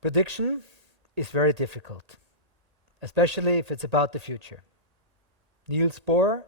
Prediction is very difficult, especially if it's about the future. Niels Bohr,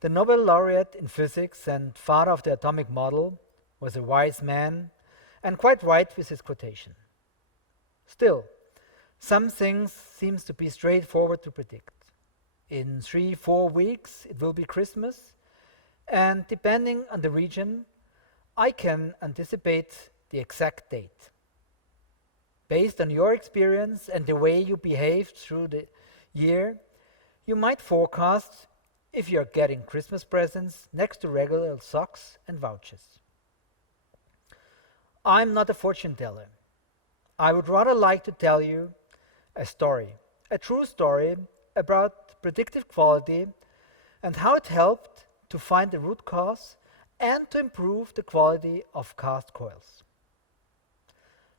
the Nobel laureate in physics and father of the atomic model, was a wise man and quite right with his quotation. Still, some things seems to be straightforward to predict. In 3-4 weeks it will be Christmas, and depending on the region, I can anticipate the exact date. Based on your experience and the way you behaved through the year, you might forecast if you're getting Christmas presents next to regular socks and vouchers. I'm not a fortune teller. I would rather like to tell you a story, a true story about predictive quality and how it helped to find the root cause and to improve the quality of cast coils.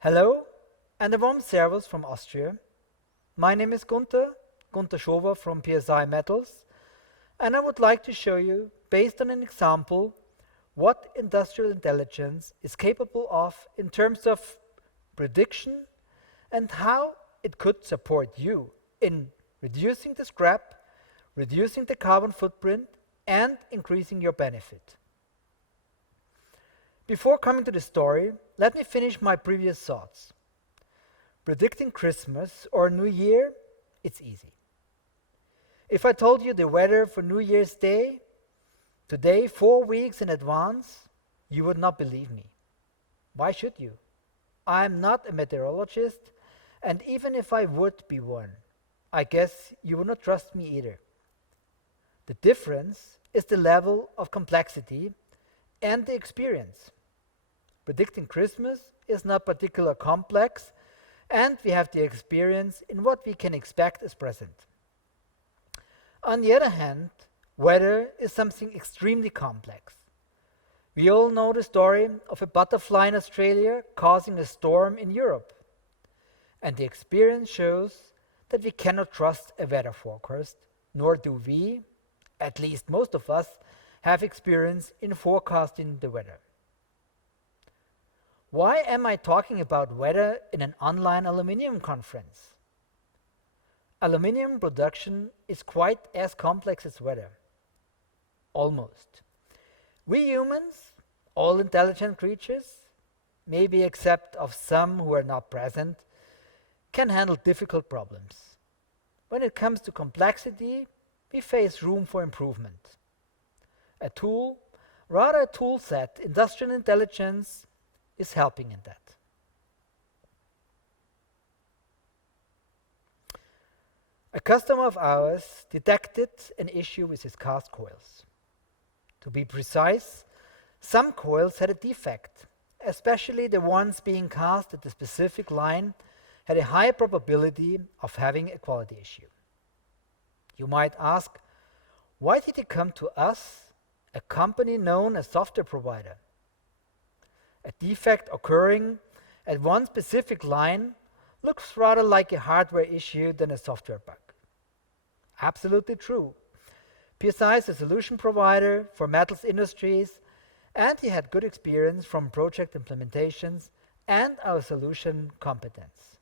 Hello and a warm servus from Austria. My name is Gunther Schober from PSImetals, and I would like to show you, based on an example, what industrial intelligence is capable of in terms of prediction and how it could support you in reducing the scrap, reducing the carbon footprint, and increasing your benefit. Before coming to the story, let me finish my previous thoughts. Predicting Christmas or New Year, it's easy. If I told you the weather for New Year's Day, today 4 weeks in advance, you would not believe me. Why should you? I'm not a meteorologist, and even if I would be one, I guess you would not trust me either. The difference is the level of complexity and the experience. Predicting Christmas is not particularly complex, and we have the experience in what we can expect as present. On the other hand, weather is something extremely complex. We all know the story of a butterfly in Australia causing a storm in Europe. And the experience shows that we cannot trust a weather forecast, nor do we, at least most of us, have experience in forecasting the weather. Why am I talking about weather in an online aluminium conference? Aluminium production is quite as complex as weather. Almost. We humans, all intelligent creatures, maybe except of some who are not present, can handle difficult problems. When it comes to complexity, we face room for improvement. A tool, rather a tool set, industrial intelligence, is helping in that. A customer of ours detected an issue with his cast coils. To be precise, some coils had a defect, especially the ones being cast at the specific line had a high probability of having a quality issue. You might ask, why did he come to us, a company known as software provider? A defect occurring at one specific line looks rather like a hardware issue than a software bug. Absolutely true. PSI is a solution provider for metals industries, and he had good experience from project implementations and our solution competence.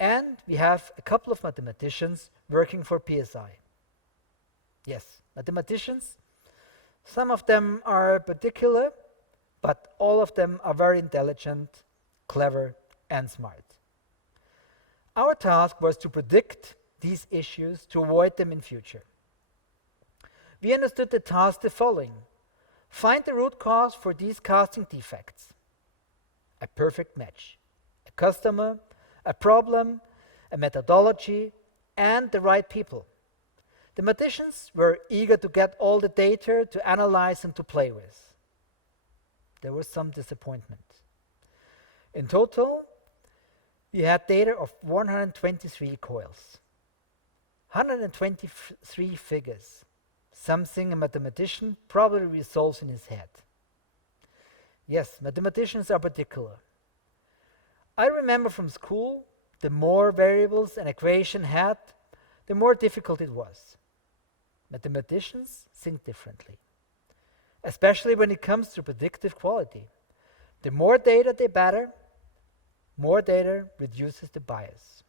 And we have a couple of mathematicians working for PSI. Yes, mathematicians. Some of them are particular, but all of them are very intelligent, clever, and smart. Our task was to predict these issues to avoid them in future. We understood the task the following: find the root cause for these casting defects. A perfect match. A customer, a problem, a methodology, and the right people. The mathematicians were eager to get all the data to analyze and to play with. There was some disappointment. In total, we had data of 123 coils, 123 figures, something a mathematician probably resolves in his head. Yes, mathematicians are particular. I remember from school, the more variables an equation had, the more difficult it was. Mathematicians think differently, especially when it comes to predictive quality. The more data, the better. More data reduces the bias.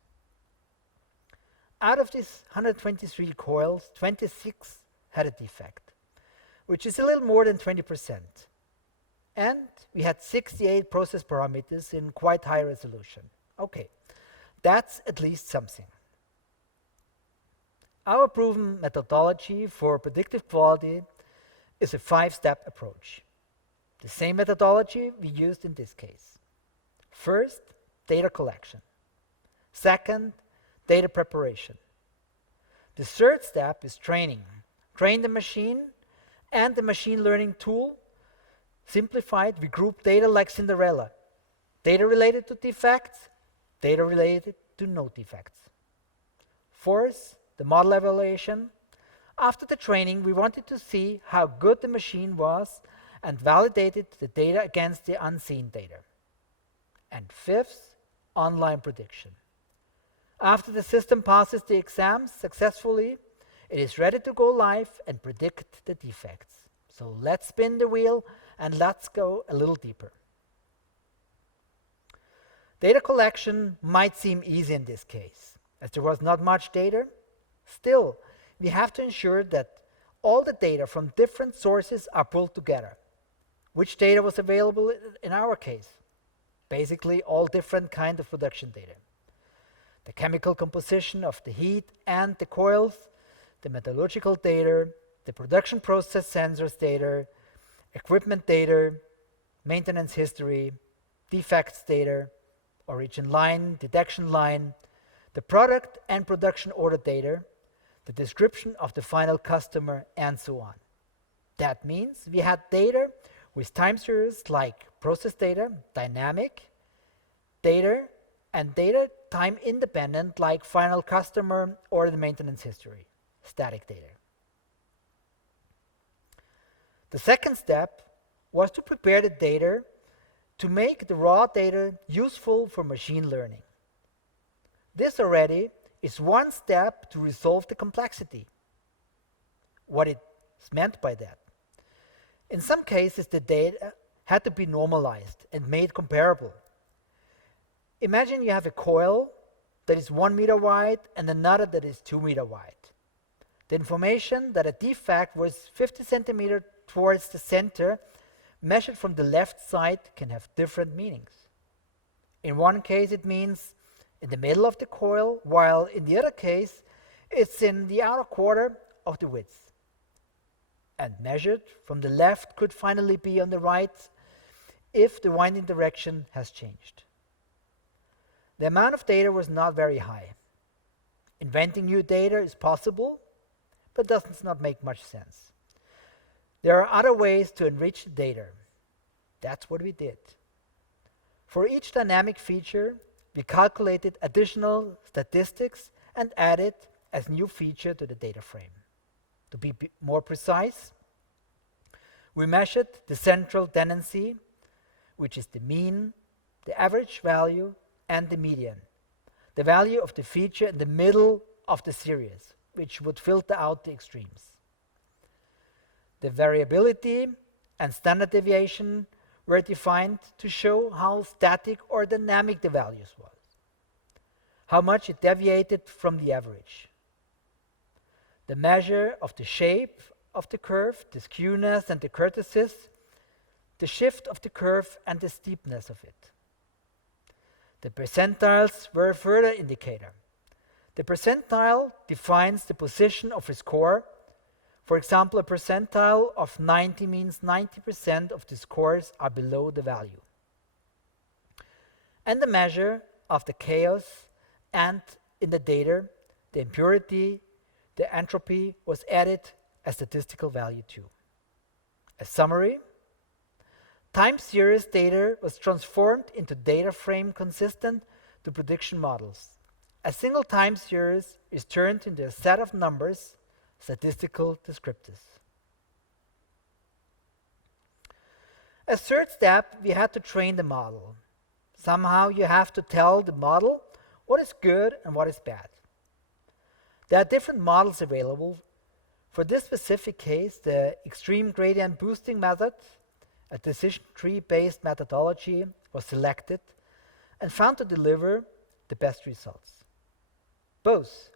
Out of these 123 coils, 26 had a defect, which is a little more than 20%. And we had 68 process parameters in quite high resolution. Okay, that's at least something. Our proven methodology for predictive quality is a 5-step approach. The same methodology we used in this case. First, data collection. Second, data preparation. The third step is training. Train the machine and the machine learning tool. Simplified, we group data like Cinderella. Data related to defects, data related to no defects. Fourth, the model evaluation. After the training, we wanted to see how good the machine was and validated the data against the unseen data. And fifth, online prediction. After the system passes the exams successfully, it is ready to go live and predict the defects. So let's spin the wheel and let's go a little deeper. Data collection might seem easy in this case, as there was not much data. Still, we have to ensure that all the data from different sources are pulled together. Which data was available in our case? Basically, all different kinds of production data. The chemical composition of the heat and the coils, the metallurgical data, the production process sensors data, equipment data, maintenance history, defects data, origin line, detection line, the product and production order data, the description of the final customer, and so on. That means we had data with time series like process data, dynamic data, and data time independent like final customer or the maintenance history, static data. The second step was to prepare the data to make the raw data useful for machine learning. This already is one step to resolve the complexity. What is meant by that? In some cases, the data had to be normalized and made comparable. Imagine you have a coil that is 1 meter wide and another that is 2 meter wide. The information that a defect was 50 centimeters towards the center, measured from the left side, can have different meanings. In one case, it means in the middle of the coil, while in the other case, it's in the outer quarter of the width. And measured from the left could finally be on the right if the winding direction has changed. The amount of data was not very high. Inventing new data is possible, but does not make much sense. There are other ways to enrich the data. That's what we did. For each dynamic feature, we calculated additional statistics and added as new feature to the data frame. To be more precise, we measured the central tendency, which is the mean, the average value, and the median, the value of the feature in the middle of the series, which would filter out the extremes. The variability and standard deviation were defined to show how static or dynamic the values was, how much it deviated from the average. The measure of the shape of the curve, the skewness and the kurtosis, the shift of the curve and the steepness of it. The percentiles were a further indicator. The percentile defines the position of a score. For example, a percentile of 90 means 90% of the scores are below the value. And the measure of the chaos and in the data, the impurity, the entropy was added as statistical value too. A summary: time series data was transformed into data frame consistent to prediction models. A single time series is turned into a set of numbers, statistical descriptors. As third step, we had to train the model. Somehow you have to tell the model what is good and what is bad. There are different models available. For this specific case, the extreme gradient boosting method, a decision tree-based methodology, was selected, and found to deliver the best results. Both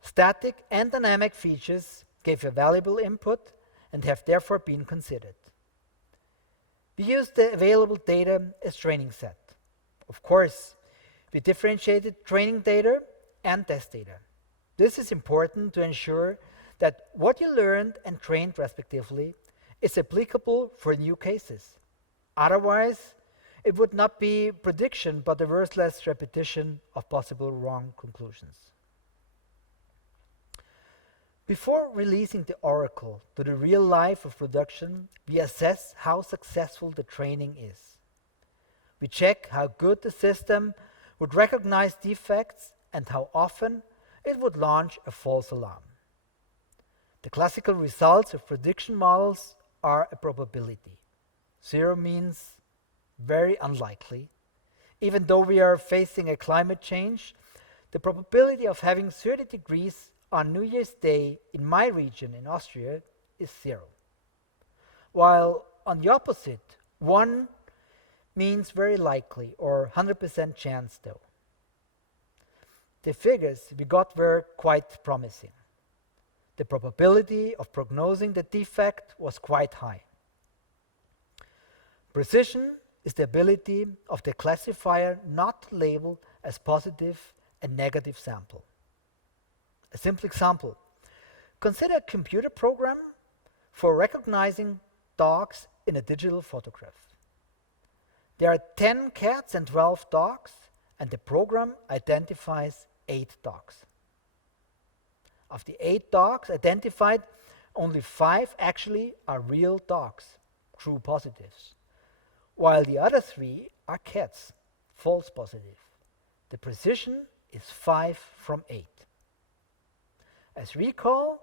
static and dynamic features gave a valuable input and have therefore been considered. We used the available data as training set. Of course, we differentiated training data and test data. This is important to ensure that what you learned and trained respectively is applicable for new cases. Otherwise, it would not be prediction but a worthless repetition of possible wrong conclusions. Before releasing the oracle to the real life of production, we assess how successful the training is. We check how good the system would recognize defects and how often it would launch a false alarm. The classical results of prediction models are a probability. 0 means very unlikely. Even though we are facing a climate change, the probability of having 30 degrees on New Year's Day in my region in Austria is 0. While on the opposite, 1 means very likely or 100% chance though. The figures we got were quite promising. The probability of prognosing the defect was quite high. Precision is the ability of the classifier not to label as positive a negative sample. A simple example. Consider a computer program for recognizing dogs in a digital photograph. There are 10 cats and 12 dogs, and the program identifies 8 dogs. Of the 8 dogs identified, only 5 actually are real dogs, true positives, while the other 3 are cats, false positive. The precision is 5 from 8. As recall,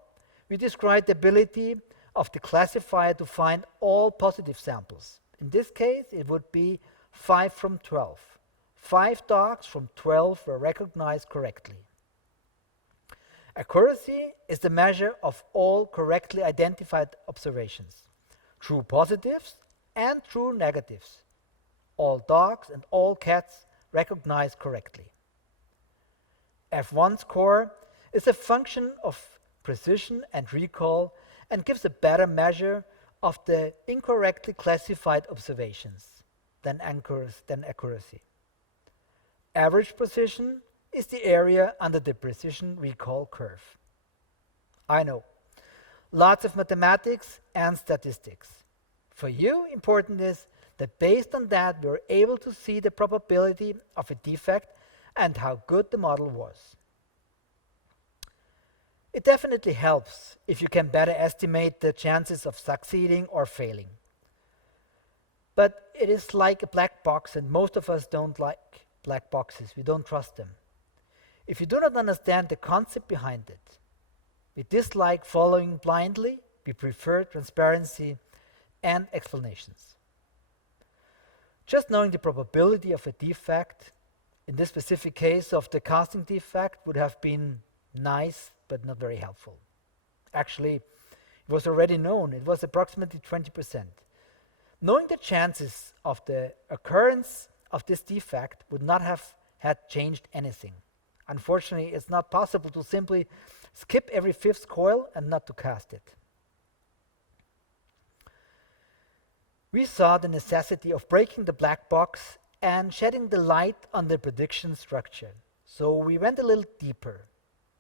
we described the ability of the classifier to find all positive samples. In this case, it would be 5 from 12. 5 dogs from 12 were recognized correctly. Accuracy is the measure of all correctly identified observations, true positives and true negatives. All dogs and all cats recognized correctly. F1 score is a function of precision and recall and gives a better measure of the incorrectly classified observations than accuracy. Average precision is the area under the precision recall curve. I know, lots of mathematics and statistics. For you, important is that based on that, we're able to see the probability of a defect and how good the model was. It definitely helps if you can better estimate the chances of succeeding or failing. But it is like a black box, and most of us don't like black boxes. We don't trust them. If you do not understand the concept behind it, we dislike following blindly, we prefer transparency and explanations. Just knowing the probability of a defect, in this specific case of the casting defect, would have been nice, but not very helpful. Actually, it was already known. It was approximately 20%. Knowing the chances of the occurrence of this defect would not have had changed anything. Unfortunately, it's not possible to simply skip every 5th coil and not to cast it. We saw the necessity of breaking the black box and shedding the light on the prediction structure. So we went a little deeper.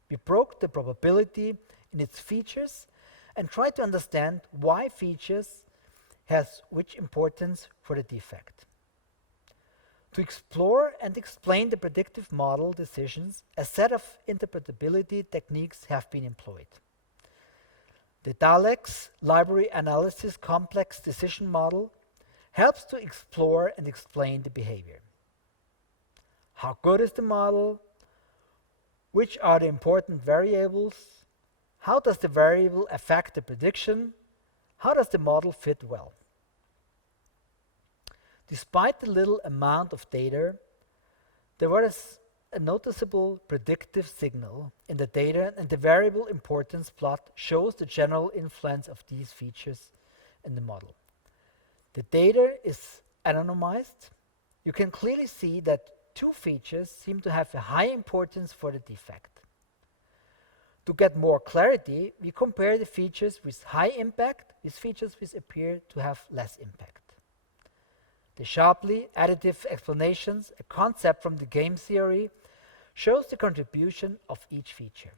We broke the probability in its features and tried to understand why features has which importance for the defect. To explore and explain the predictive model decisions, a set of interpretability techniques have been employed. The DALEX library analysis complex decision model helps to explore and explain the behavior. How good is the model? Which are the important variables? How does the variable affect the prediction? How does the model fit well? Despite the little amount of data, there was a noticeable predictive signal in the data, and the variable importance plot shows the general influence of these features in the model. The data is anonymized, you can clearly see that two features seem to have a high importance for the defect. To get more clarity, we compare the features with high impact with features which appear to have less impact. The sharply additive explanations, a concept from the game theory, shows the contribution of each feature.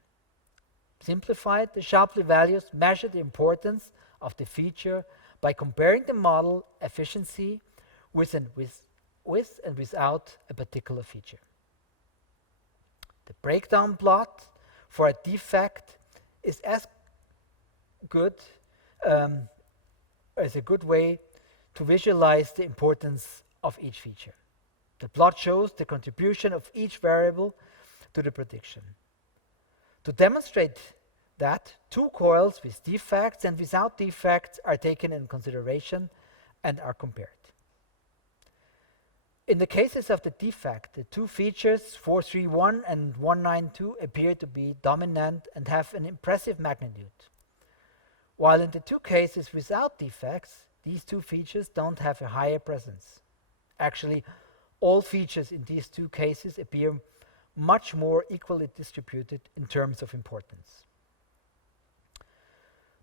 Simplified, the sharply values measure the importance of the feature by comparing the model efficiency with and without a particular feature. The breakdown plot for a defect is as good as a good way to visualize the importance of each feature. The plot shows the contribution of each variable to the prediction. To demonstrate that, two coils with defects and without defects are taken in consideration and are compared. In the cases of the defect, the two features 431 and 192 appear to be dominant and have an impressive magnitude. While in the two cases without defects, these two features don't have a higher presence. Actually, all features in these two cases appear much more equally distributed in terms of importance.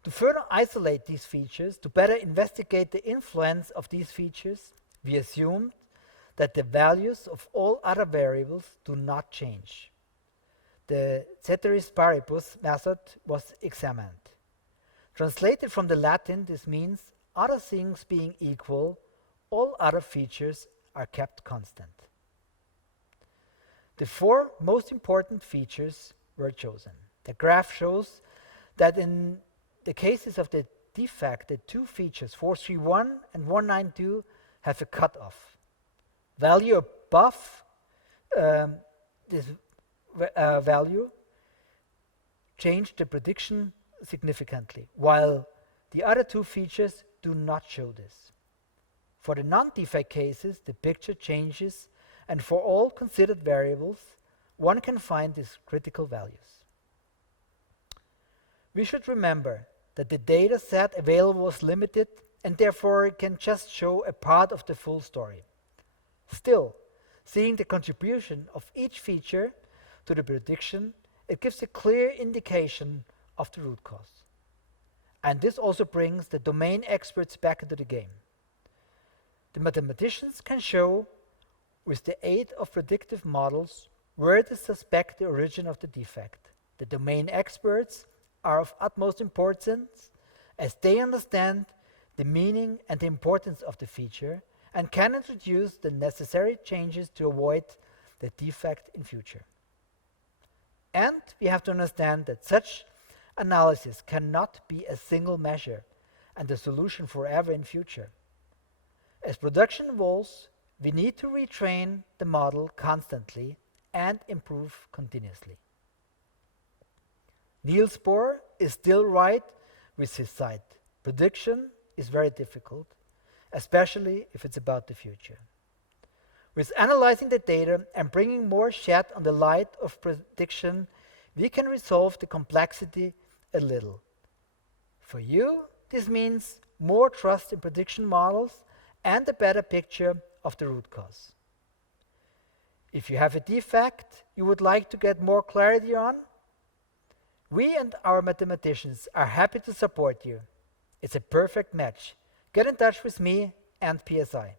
To further isolate these features, to better investigate the influence of these features, we assumed that the values of all other variables do not change. The ceteris paribus method was examined. Translated from the Latin, this means other things being equal, all other features are kept constant. The four most important features were chosen. The graph shows that in the cases of the defect, the two features 431 and 192 have a cutoff. Value above this value changed the prediction significantly, while the other two features do not show this. For the non-defect cases, the picture changes, and for all considered variables, one can find these critical values. We should remember that the data set available was limited and therefore it can just show a part of the full story. Still, seeing the contribution of each feature to the prediction, it gives a clear indication of the root cause. And this also brings the domain experts back into the game. The mathematicians can show, with the aid of predictive models, where to suspect the origin of the defect. The domain experts are of utmost importance as they understand the meaning and the importance of the feature and can introduce the necessary changes to avoid the defect in future. And we have to understand that such analysis cannot be a single measure and the solution forever in future. As production evolves, we need to retrain the model constantly and improve continuously. Niels Bohr is still right with his side. Prediction is very difficult, especially if it's about the future. With analyzing the data and bringing more shed on the light of prediction, we can resolve the complexity a little. For you, this means more trust in prediction models and a better picture of the root cause. If you have a defect you would like to get more clarity on, we and our mathematicians are happy to support you. It's a perfect match. Get in touch with me and PSI.